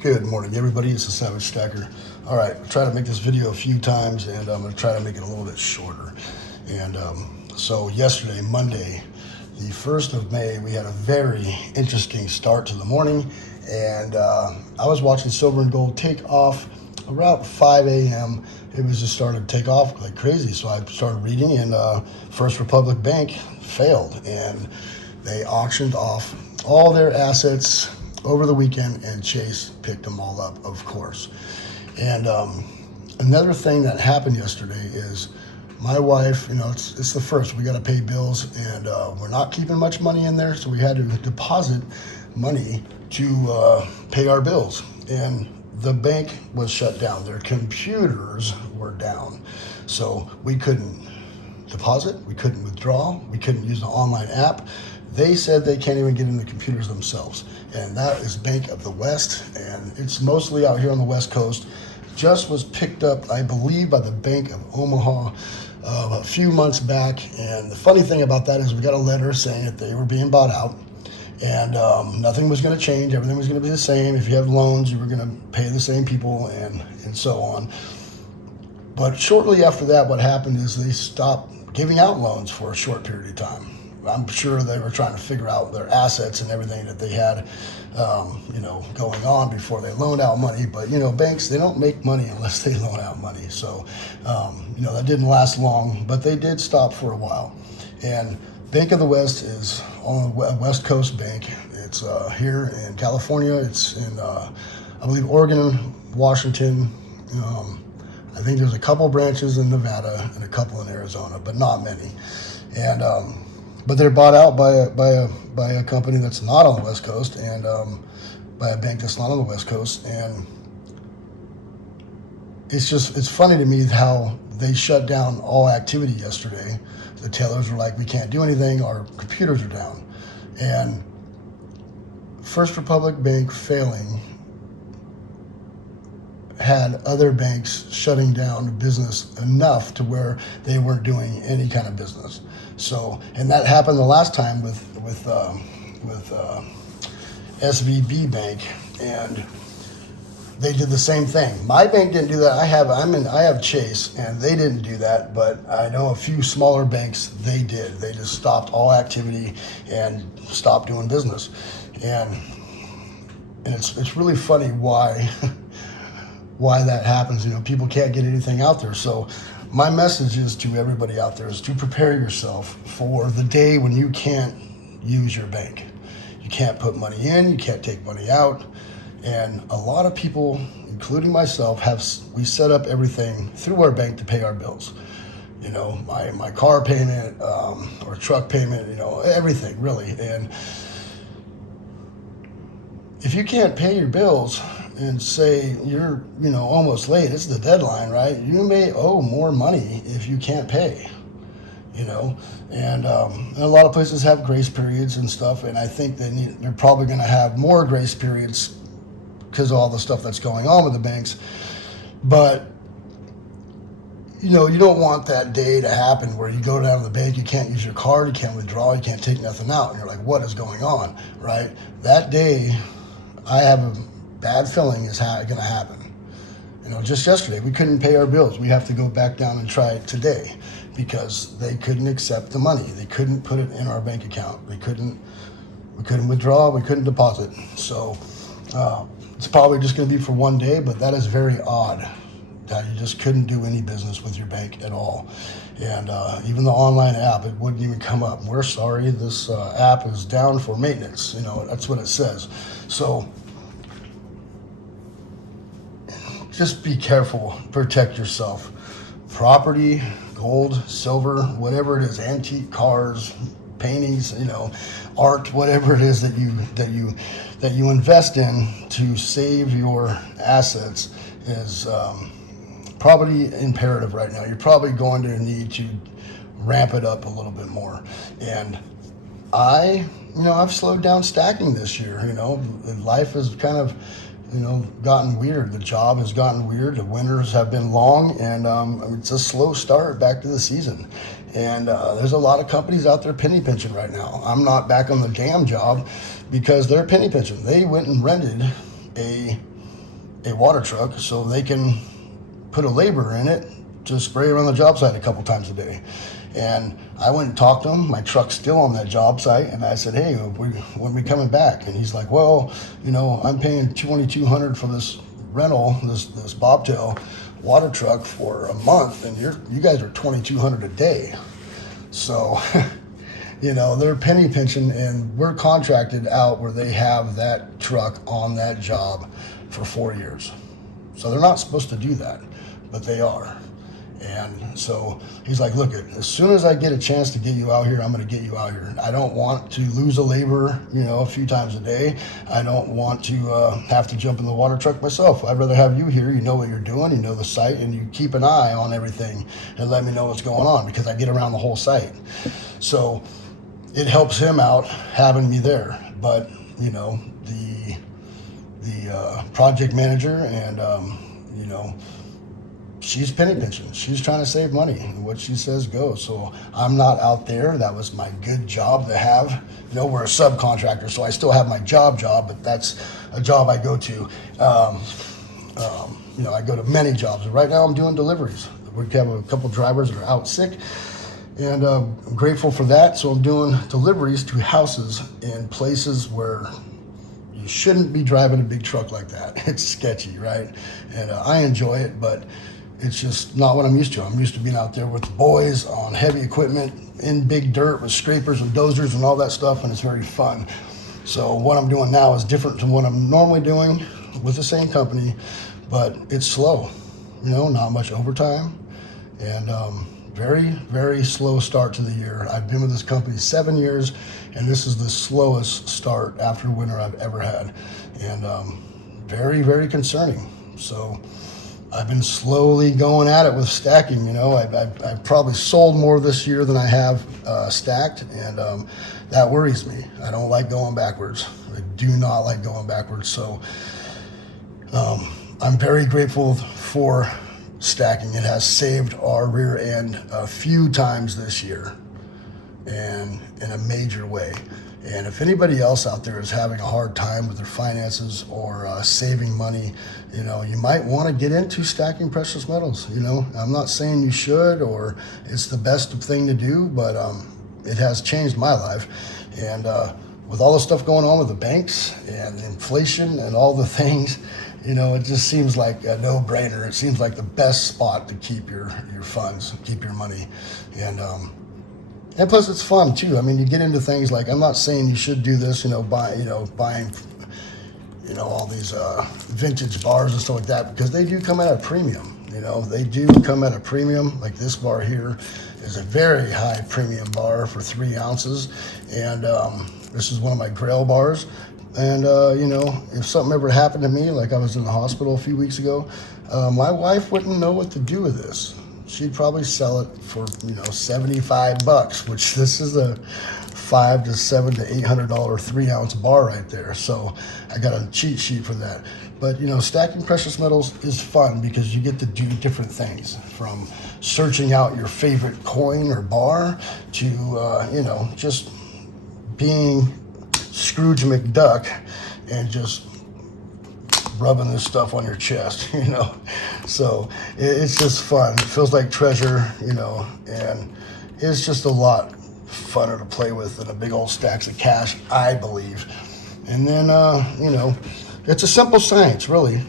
Good morning, everybody. It's the Savage Stacker. All right, I'll try to make this video a few times, and I'm going to try to make it a little bit shorter. And so yesterday, Monday, the 1st of May, we had a very interesting start to the morning, and I was watching silver and gold take off around 5 a.m. It was just started to take off like crazy, so I started reading, and First Republic Bank failed, and they auctioned off all their assets over the weekend, and Chase picked them all up, of course. And another thing that happened yesterday is my wife, it's the first, we got to pay bills, and we're not keeping much money in there, so we had to deposit money to pay our bills. And the bank was shut down. Their computers were down. So we couldn't deposit, we couldn't withdraw, we couldn't use the online app. They said they can't even get in the computers themselves. And that is Bank of the West, and it's mostly out here on the West Coast. Just was picked up, I believe, by the Bank of Omaha a few months back. And the funny thing about that is we got a letter saying that they were being bought out, and nothing was going to change. Everything was going to be the same. If you have loans, you were going to pay the same people, and so on. But shortly after that, what happened is they stopped giving out loans for a short period of time. I'm sure they were trying to figure out their assets and everything that they had, going on before they loaned out money. But, banks, they don't make money unless they loan out money. So, that didn't last long, but they did stop for a while. And Bank of the West is on a West Coast bank. It's here in California. It's in, I believe, Oregon, Washington. I think there's a couple branches in Nevada and a couple in Arizona, but not many. And but they're bought out by a company that's not on the West Coast, and by a bank that's not on the West Coast. And it's funny to me how they shut down all activity yesterday. The tellers were like, we can't do anything, our computers are down. And First Republic Bank failing had other banks shutting down business enough to where they weren't doing any kind of business. So, and that happened the last time with SVB Bank, and they did the same thing. My bank didn't do that. I have Chase, and they didn't do that. But I know a few smaller banks, they did. They just stopped all activity and stopped doing business, and it's really funny why. Why that happens. People can't get anything out there. So my message is to everybody out there is to prepare yourself for the day when you can't use your bank. You can't put money in, you can't take money out. And a lot of people, including myself, we set up everything through our bank to pay our bills. My car payment, or truck payment, everything really. And if you can't pay your bills, and say you're, almost late, it's the deadline, right? You may owe more money if you can't pay, and a lot of places have grace periods and stuff, and I think they're probably going to have more grace periods because of all the stuff that's going on with the banks. But, you don't want that day to happen where you go down to the bank, you can't use your card, you can't withdraw, you can't take nothing out, and you're like, what is going on, right? That day, I have a bad feeling is going to happen. Just yesterday, we couldn't pay our bills. We have to go back down and try it today because they couldn't accept the money. They couldn't put it in our bank account. We couldn't withdraw. We couldn't deposit. So it's probably just going to be for one day, but that is very odd that you just couldn't do any business with your bank at all. And even the online app, it wouldn't even come up. We're sorry, this app is down for maintenance. That's what it says. So just be careful, protect yourself. Property, gold, silver, whatever it is, antique cars, paintings, art, whatever it is that you invest in to save your assets is probably imperative right now. You're probably going to need to ramp it up a little bit more. And I've slowed down stacking this year. Life has kind of gotten weird. The job has gotten weird. The winters have been long, and it's a slow start back to the season. And there's a lot of companies out there penny pinching right now. I'm not back on the damn job because they're penny pinching. They went and rented a a water truck so they can put a laborer in it to spray around the job site a couple times a day. And I went and talked to him. My truck's still on that job site, and I said, "Hey, when are we coming back?" And he's like, "Well, I'm paying $2,200 for this rental, this bobtail water truck for a month, and you guys are $2,200 a day." So, they're penny pinching, and we're contracted out where they have that truck on that job for 4 years. So they're not supposed to do that, but they are. And so he's like, "Look, as soon as I get a chance to get you out here, I'm going to get you out here. I don't want to lose a laborer, a few times a day. I don't want to have to jump in the water truck myself. I'd rather have you here. You know what you're doing, you know the site, and you keep an eye on everything and let me know what's going on, because I get around the whole site." So it helps him out having me there. But, the project manager and, she's penny pinching. She's trying to save money, and what she says goes. So I'm not out there. That was my good job to have. We're a subcontractor, so I still have my job, but that's a job I go to. I go to many jobs. Right now I'm doing deliveries. We have a couple drivers that are out sick, and I'm grateful for that. So I'm doing deliveries to houses in places where you shouldn't be driving a big truck like that. It's sketchy, right? And I enjoy it, but it's just not what I'm used to. I'm used to being out there with the boys on heavy equipment in big dirt with scrapers and dozers and all that stuff, and it's very fun. So what I'm doing now is different from what I'm normally doing with the same company, but it's slow, not much overtime, and very, very slow start to the year. I've been with this company 7 years, and this is the slowest start after winter I've ever had, and very, very concerning. So I've been slowly going at it with stacking. I've probably sold more this year than I have stacked, and that worries me. I don't like going backwards. I do not like going backwards. So I'm very grateful for stacking. It has saved our rear end a few times this year, and in a major way. And if anybody else out there is having a hard time with their finances or saving money, you might want to get into stacking precious metals. I'm not saying you should or it's the best thing to do, but it has changed my life. And with all the stuff going on with the banks and inflation and all the things, it just seems like a no-brainer. It seems like the best spot to keep your funds, keep your money. And plus, it's fun too. I mean, you get into things like, I'm not saying you should do this, buying, all these vintage bars and stuff like that, because they do come at a premium. They do come at a premium. Like this bar here is a very high premium bar for 3 ounces, and this is one of my Grail bars. And if something ever happened to me, like I was in the hospital a few weeks ago, my wife wouldn't know what to do with this. She'd probably sell it for, $75, which this is a $500 to $700 to $800 3 ounce bar right there. So I got a cheat sheet for that. But stacking precious metals is fun because you get to do different things, from searching out your favorite coin or bar to just being Scrooge McDuck and just rubbing this stuff on your chest, So it's just fun. It feels like treasure, and it's just a lot funner to play with than a big old stacks of cash, I believe. And then, it's a simple science, really.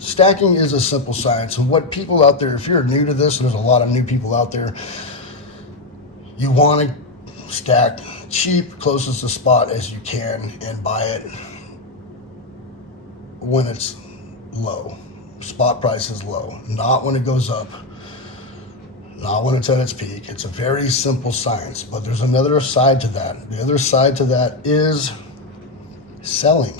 Stacking is a simple science. And what people out there, if you're new to this, and there's a lot of new people out there, you want to stack cheap, closest to spot as you can, and buy it when it's low. Spot price is low, not when it goes up, not when it's at its peak. It's a very simple science, but there's another side to that. The other side to that is selling.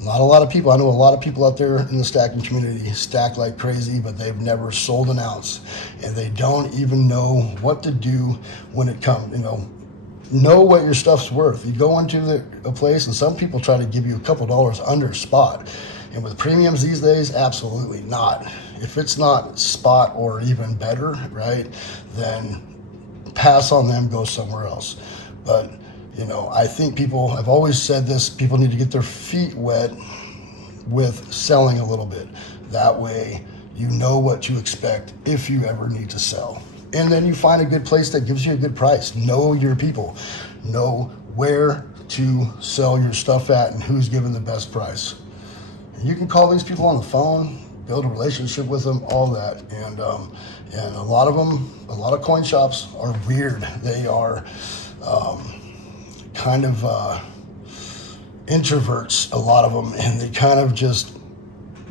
Not a lot of people, I know a lot of people out there in the stacking community stack like crazy, but they've never sold an ounce, and they don't even know what to do when it comes, know what your stuff's worth. You go into a place, and some people try to give you a couple dollars under spot. And with premiums these days, absolutely not. If it's not spot or even better, right, then pass on them, go somewhere else. But, I think I've always said this, people need to get their feet wet with selling a little bit. That way you know what to expect if you ever need to sell. And then you find a good place that gives you a good price. Know your people. Know where to sell your stuff at and who's giving the best price. And you can call these people on the phone, build a relationship with them, all that. And a lot of them, a lot of coin shops are weird. They are kind of introverts, a lot of them, and they kind of just,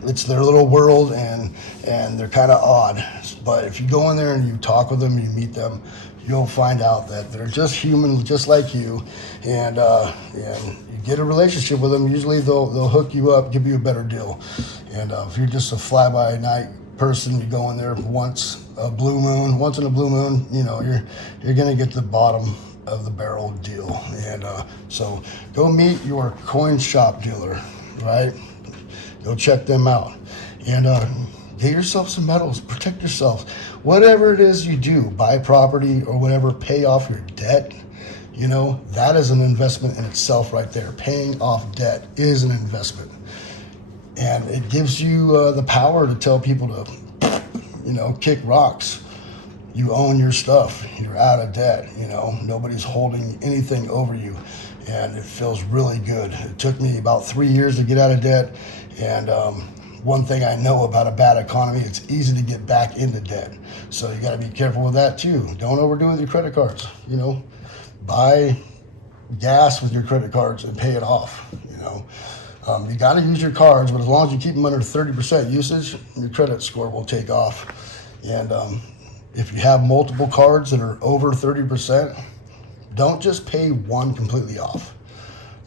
it's their little world, and they're kind of odd. But if you go in there and you talk with them, you meet them, you'll find out that they're just human, just like you, and you get a relationship with them. Usually they'll hook you up, give you a better deal. And if you're just a fly-by-night person, you go in there once in a blue moon, you know, you're gonna get the bottom of the barrel deal. And so go meet your coin shop dealer, right? Go check them out, and get yourself some metals, protect yourself. Whatever it is you do, buy property or whatever, pay off your debt, you know, that is an investment in itself right there. Paying off debt is an investment. And it gives you the power to tell people to, you know, kick rocks. You own your stuff. You're out of debt, you know. Nobody's holding anything over you. And it feels really good. It took me about 3 years to get out of debt. And one thing I know about a bad economy, it's easy to get back into debt. So you got to be careful with that too. Don't overdo it with your credit cards. You know, buy gas with your credit cards and pay it off. You know, you got to use your cards, but as long as you keep them under 30% usage, your credit score will take off. And if you have multiple cards that are over 30%, don't just pay one completely off.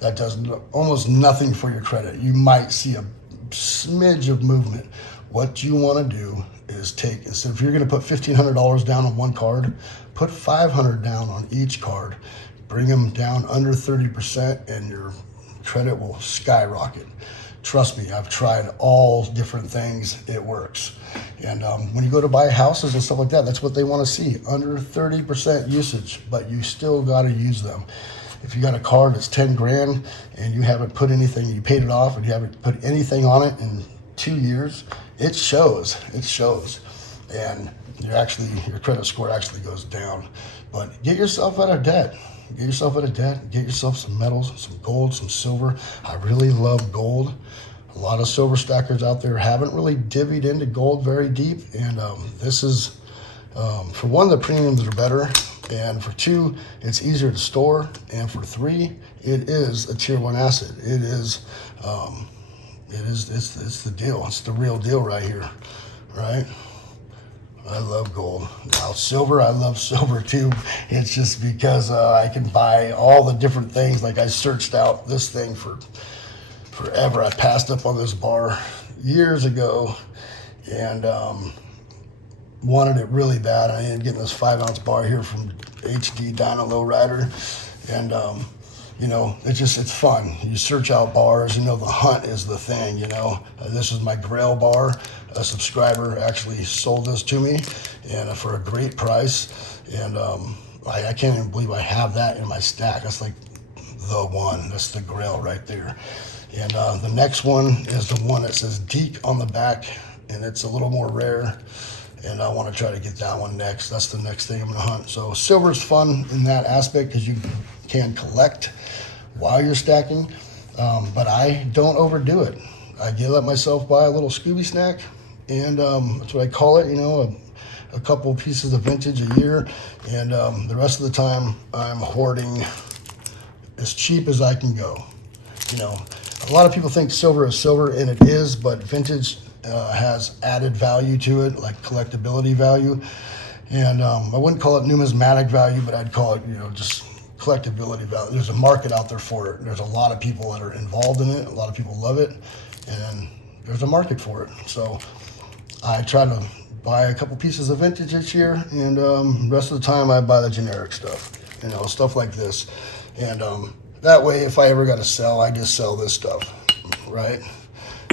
That does almost nothing for your credit. You might see a smidge of movement. What you want to do is take, instead if you're going to put $1,500 down on one card, put $500 down on each card. Bring them down under 30% and your credit will skyrocket. Trust me, I've tried all different things. It works. And when you go to buy houses and stuff like that, that's what they want to see, under 30% usage, but you still got to use them. If you got a card that's 10 grand and you haven't put anything, you paid it off and you haven't put anything on it in 2 years, it shows. It shows. And your credit score actually goes down. But get yourself out of debt. Get yourself out of debt. Get yourself some metals, some gold, some silver. I really love gold. A lot of silver stackers out there haven't really divvied into gold very deep. And this is, for one, the premiums are better. And for two, it's easier to store. And for three, it is a tier 1 asset. It's the deal. It's the real deal right here, right? I love gold. Now silver, I love silver too. It's just because I can buy all the different things. Like I searched out this thing for forever. I passed up on this bar years ago and wanted it really bad. I ended up getting this 5-ounce bar here from HD Dyna Lowrider. And you know, it's fun. You search out bars, you know, the hunt is the thing, you know. This is my Grail bar. A subscriber actually sold this to me and for a great price. And I can't even believe I have that in my stack. That's like the one. That's the Grail right there. And the next one is the one that says Deke on the back, and it's a little more rare. And I want to try to get that one next. That's the next thing I'm going to hunt. So silver's fun in that aspect because you can collect while you're stacking, but I don't overdo it. I let myself buy a little Scooby snack, and that's what I call it, you know, a couple pieces of vintage a year, and the rest of the time I'm hoarding as cheap as I can go. You know, a lot of people think silver is silver, and it is, but vintage has added value to it, like collectability value, and I wouldn't call it numismatic value, but I'd call it, you know, just collectability value. There's a market out there for it. There's a lot of people that are involved in it. A lot of people love it, and there's a market for it. So I try to buy a couple pieces of vintage each year, and the rest of the time I buy the generic stuff, you know, stuff like this. And that way, if I ever got to sell, I just sell this stuff, right?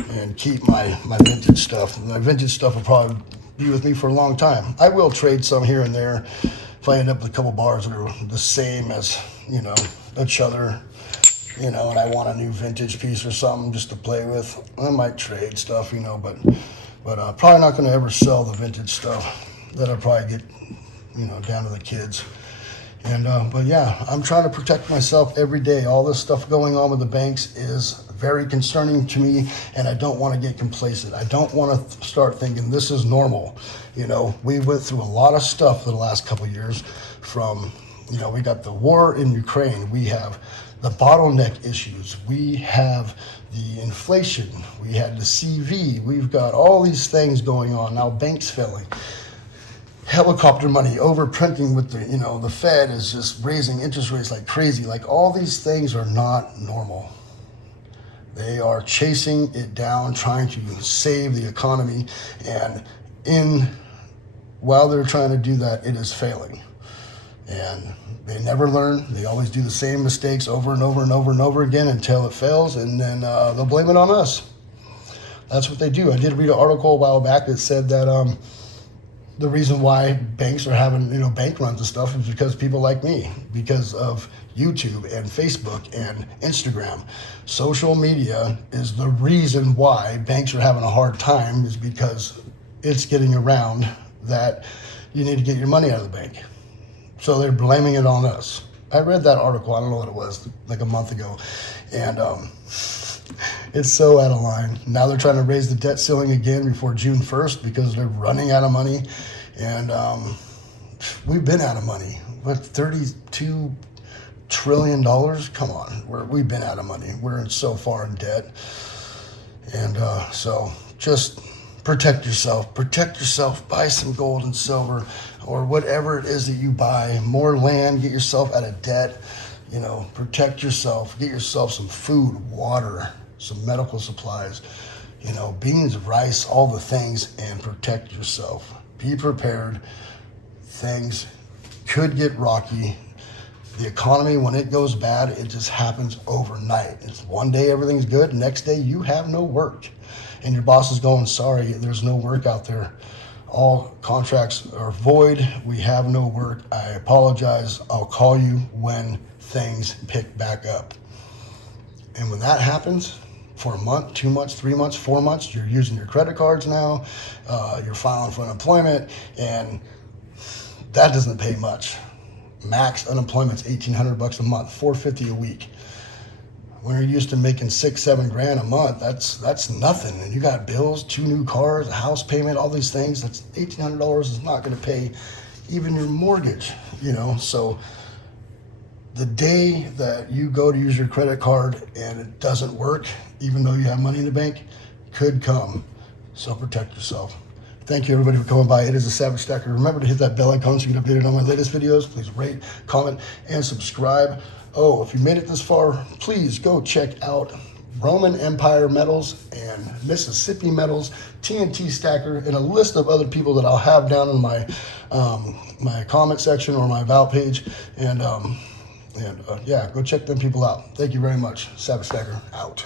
And keep my vintage stuff. My vintage stuff will probably be with me for a long time. I will trade some here and there. If I end up with a couple bars that are the same as, you know, each other, you know, and I want a new vintage piece or something just to play with, I might trade stuff, you know, but But probably not going to ever sell the vintage stuff. That'll probably get, down to the kids. And but yeah, I'm trying to protect myself every day. All this stuff going on with the banks is very concerning to me, and I don't want to get complacent. I don't want to start thinking this is normal. We went through a lot of stuff for the last couple of years. From, we got the war in Ukraine. We have the bottleneck issues. We have the inflation. We had the CV. We've got all these things going on now. Banks failing. Helicopter money, overprinting with the Fed is just raising interest rates like crazy. Like, all these things are not normal. They are chasing it down, trying to save the economy, and while they're trying to do that, it is failing. And they never learn. They always do the same mistakes over and over and over and over again until it fails, and then they'll blame it on us. That's what they do. I did read an article a while back that said that the reason why banks are having, bank runs and stuff is because people like me, because of YouTube and Facebook and Instagram. Social media is the reason why banks are having a hard time, is because it's getting around that you need to get your money out of the bank. So they're blaming it on us. I read that article, I don't know what it was, like a month ago, and it's so out of line. Now they're trying to raise the debt ceiling again before June 1st because they're running out of money. And we've been out of money. What, $32 trillion? Come on, we've been out of money. We're so far in debt. And so just protect yourself. Protect yourself. Buy some gold and silver or whatever it is that you buy. More land. Get yourself out of debt. Protect yourself. Get yourself some food, water, some medical supplies, beans, rice, all the things, and protect yourself. Be prepared. Things could get rocky. The economy, when it goes bad, it just happens overnight. It's one day everything's good, next day you have no work. And your boss is going, sorry, there's no work out there. All contracts are void. We have no work. I apologize. I'll call you when things pick back up. And when that happens, for a month, 2 months, 3 months, 4 months, you're using your credit cards now, you're filing for unemployment, and that doesn't pay much. Max unemployment's $1,800 a month, $450 a week. When you're used to making $6-7 grand a month, that's nothing. And you got bills, 2 new cars, a house payment, all these things. That's $1,800 is not going to pay even your mortgage, So the day that you go to use your credit card and it doesn't work, even though you have money in the bank, could come. So protect yourself. Thank you, everybody, for coming by. It is a Savage Stacker. Remember to hit that bell icon so you get updated on my latest videos. Please rate, comment, and subscribe. Oh, if you made it this far, please go check out Roman Empire Metals and Mississippi Metals, TNT Stacker, and a list of other people that I'll have down in my my comment section or my About page. And yeah, go check them people out. Thank you very much. Savage Stacker out.